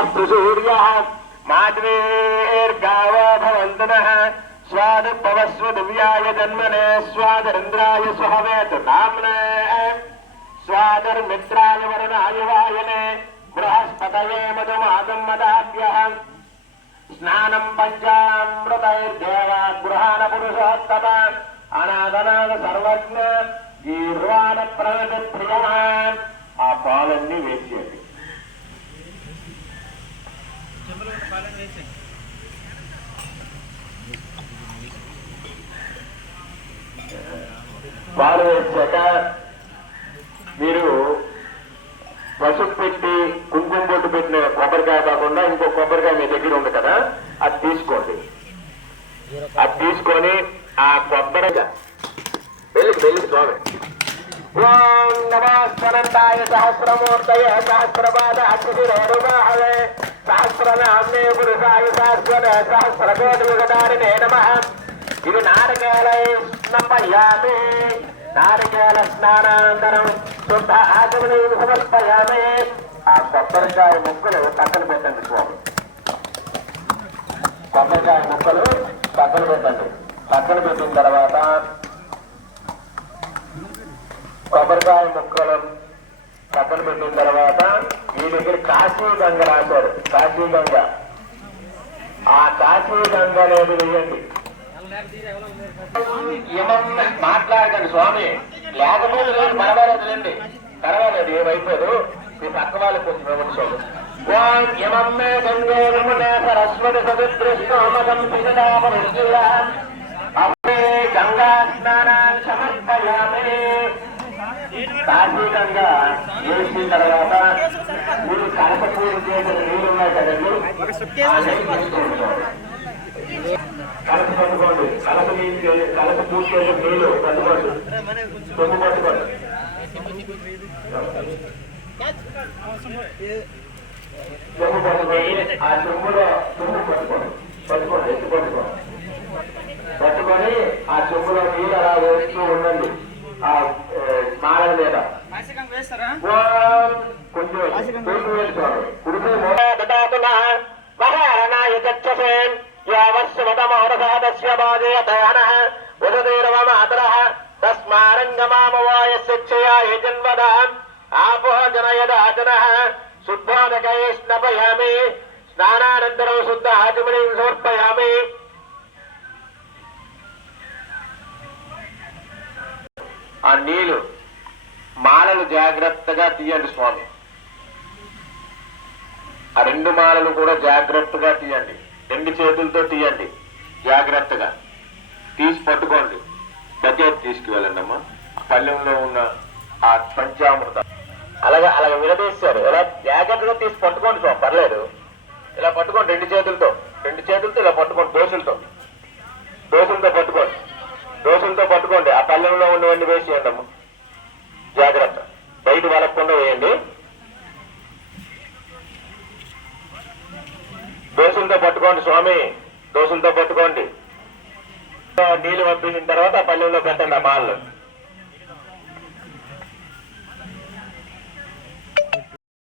अस्तु सूर्यः माध्वेर्गावो भवन्तु नः स्वादुपवस्व दिव्याय जन्मने स्वादरिन्द्राय सुहवेतु नाम्ने स्वादर्मित्राय वरुणाय वायने बृहस्पतये मधुमादं मदाभ्यः स्नानं पञ्चामृतैर्देवात् गृहाण पुरुषोत्तम अनादनाद सर्वज्ञ गीर्वाण प्रणत प्रियः ఆ పాలన్నీ వేసేది పాలు వేసాక మీరు పసుపు పెట్టి కుంకుమ బొట్టు పెట్టిన కొబ్బరికాయ కాకుండా ఇంకో కొబ్బరికాయ మీ దగ్గర ఉంది కదా అది తీసుకోండి. అది తీసుకొని ఆ కొబ్బరికాయ వెళ్ళి స్వామి ఓం నమస్కరంతాయ సహస్రమూర్తయ సహస్రపాద అక్షిరేణుమాహవే సహస్రనామ్నే పురుషాయ సహస్ర సహస్రకోటి విగతారిణే నమః. ఇది నారికేళైస్నపయామి నారికేళ స్నానానంతరం శుద్ధ ఆచమనీయం సమర్పయామి. ఆ కొబ్బరికాయ ముక్కలు పక్కన పెట్టండి స్వామి. కొబ్బరికాయ ముక్కలు పక్కన పెట్టండి. పక్కన పెట్టిన తర్వాత కొబ్బరికాయ ముక్కలు పక్కన పెట్టిన తర్వాత ఈ దగ్గర కాశీ గంగ రాశారు. కాశీ గంగ ఆ కాశీ గంగ అనేది వేయండి. ఏమన్నా మాట్లాడకండి స్వామి, లేకపోతే లేదు పర్వాలేదులేండి, పర్వాలేదు ఏమైపోదు. మీ పక్క వాళ్ళకి కొంచెం విమర్శలు. ఓం యమమ్మే గంగే యమునే సరస్వతి సవితృష్ణోమగం పిగదాపరిష్ఠియా అమ్మే గంగా స్నానాన్ని సమర్పయామి. కాశీ గంగా వేసిన తర్వాత మీరు కలపపూజ చేసిన నీళ్ళు ఉన్నాయి కదండి, కలప పట్టుకోండి. కలప పూజ చేసిన నీళ్ళు పట్టుకోండి, సొమ్ము పట్టుకోండి. సొమ్ము పట్టుకొని ఆ సొమ్ములో సొమ్ము పట్టుకోండి. ఎత్తు పట్టుకొని ఆ సొమ్ములో నీళ్ళు అలా వేస్తూ ఉండండి. ఆ మాలల మీద కొంచెం ఆపో జనయదాచన శుద్ధోదకైష్ణపయామి. స్నానానంతరం శుద్ధ ఆచమనీం సమర్పయామి. ఆ నీళ్లు మాలలు జాగ్రత్తగా తీయండి స్వామి. ఆ రెండు మాలలు కూడా జాగ్రత్తగా తీయండి. రెండు చేతులతో తీయండి జాగ్రత్తగా. తీసి పట్టుకోండి. దగ్గర తీసుకువెళ్ళండి అమ్మా. పల్లెంలో ఉన్న ఆ పంచామృత అలాగా విడదీస్తారు. ఇలా జాగ్రత్తగా తీసి పట్టుకోండి స్వామి, పర్లేదు. ఇలా పట్టుకోండి రెండు చేతులతో ఇలా పట్టుకోండి. దోశలతో పట్టుకోండి. దోశలతో పట్టుకోండి. ఆ పల్లెంలో ఉన్నవన్నీ వేసేయండి అమ్మ. జాగ్రత్త, బయట వలకుండా వేయండి. దోశలతో పట్టుకోండి స్వామి, దోశలతో పట్టుకోండి. నీళ్లు పంపించిన తర్వాత ఆ పల్లెంలో పెట్టండి ఆ మాల్లో.